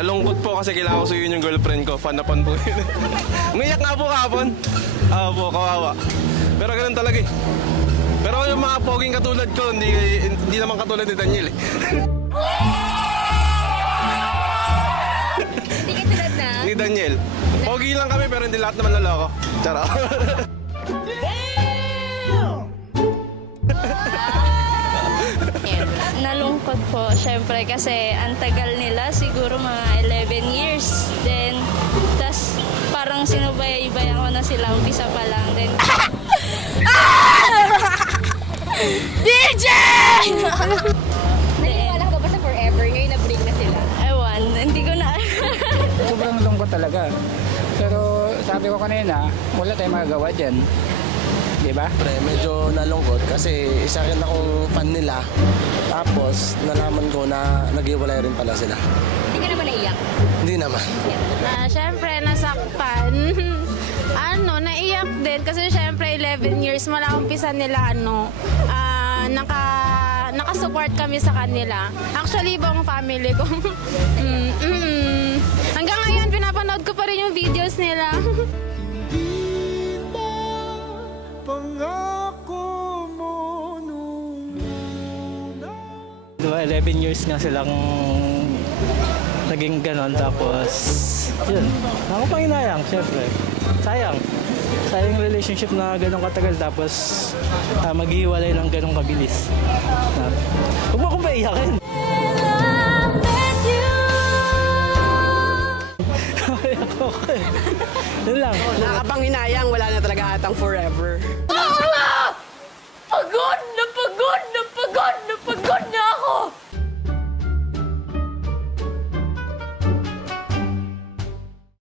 Nalungkot po kasi kailangan ko suyuin yung girlfriend ko. Fan na fan po yun. Umiyak nga po kahapon. Po, kawawa. Pero ganun talaga eh. Pero yung mga poging katulad ko, hindi naman katulad ni Daniel eh. Hindi ka tulad na? Ni Daniel. Pogi lang kami pero hindi lahat naman laloko. Charo. Nalungkot po, syempre kasi ang tagal nila, siguro mga 11 years. Then, tas parang sinubaybayan ko na sila, umpisa pa lang. Then, DJ! Naniniwala ka ba sa forever? Ngayon na-break na sila. ewan, hindi ko na Sobrang lungkot talaga. Pero sabi ko kanina, wala tayong magagawa dyan. Di ba? Pre, medyo nalungkot kasi isa rin akong fan nila. Tapos nalaman ko na naghiwalay rin pala sila. Hindi ka naman naiyak. Hindi naman. Syempre, nasaktan. Naiyak din kasi syempre 11 years mula umpisa nila nakasupport kami sa kanila. Actually, buong family ko. Hanggang ngayon, pinapanood ko pa rin yung videos nila. Diba, 11 years nga silang naging ganon, tapos yun, ako pang inayang, syempre. Sayang yung relationship na ganong katagal, tapos maghihiwalay ng ganong kabilis. Huwag mo akong paiyakin. Okay. Yun lang. Nakakapanghinayang, wala na talaga atang forever.